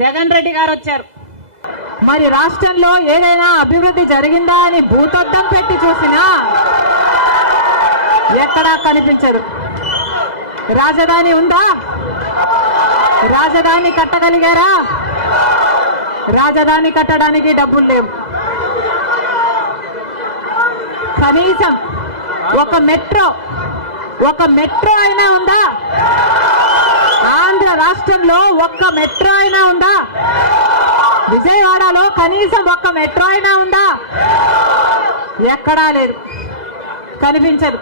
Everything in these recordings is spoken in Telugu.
జగన్ రెడ్డి గారు వచ్చారు. మరి రాష్ట్రంలో ఏదైనా అభివృద్ధి జరిగిందా అని భూతద్దం పెట్టి చూసినా ఎక్కడా కనిపించదు. రాజధాని ఉందా? రాజధాని కట్టగలిగారా? రాజధాని కట్టడానికి డబ్బులు లేవు. కనీసం ఒక మెట్రో ఒక మెట్రో అయినా ఉందా? రాష్ట్రంలో ఒక్క మెట్రో అయినా ఉందా? విజయవాడలో కనీసం ఒక్క మెట్రో అయినా ఉందా? ఎక్కడా లేదు. కనిపించదు.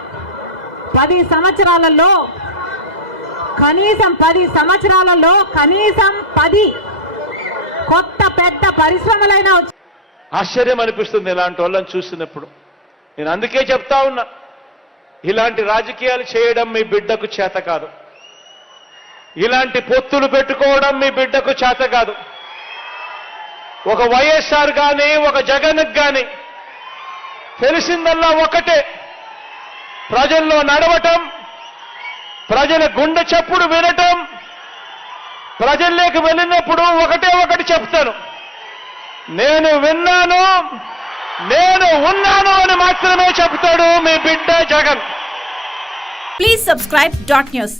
పది సంవత్సరాలలో కనీసం పది సంవత్సరాలలో కనీసం పది కొత్త పెద్ద పరిశ్రమలైనా ఆశ్చర్యం అనిపిస్తుంది ఇలాంటి వాళ్ళని చూసినప్పుడు. నేను అందుకే చెప్తా ఉన్నా ఇలాంటి రాజకీయాలు చేయడం మీ బిడ్డకు చేత కాదు. ఇలాంటి పొత్తులు పెట్టుకోవడం మీ బిడ్డకు చేత కాదు. ఒక వైఎస్ఆర్ కానీ ఒక జగన్కి కానీ తెలిసిందల్లా ఒకటే. ప్రజల్లో నడవటం ప్రజల గుండె చప్పుడు వినటం ప్రజల్లోకి వెళ్ళినప్పుడు ఒకటే ఒకటి చెప్తాను. నేను విన్నాను నేను ఉన్నాను అని మాత్రమే చెప్తాడు మీ బిడ్డ Jagan. Please subscribe dot news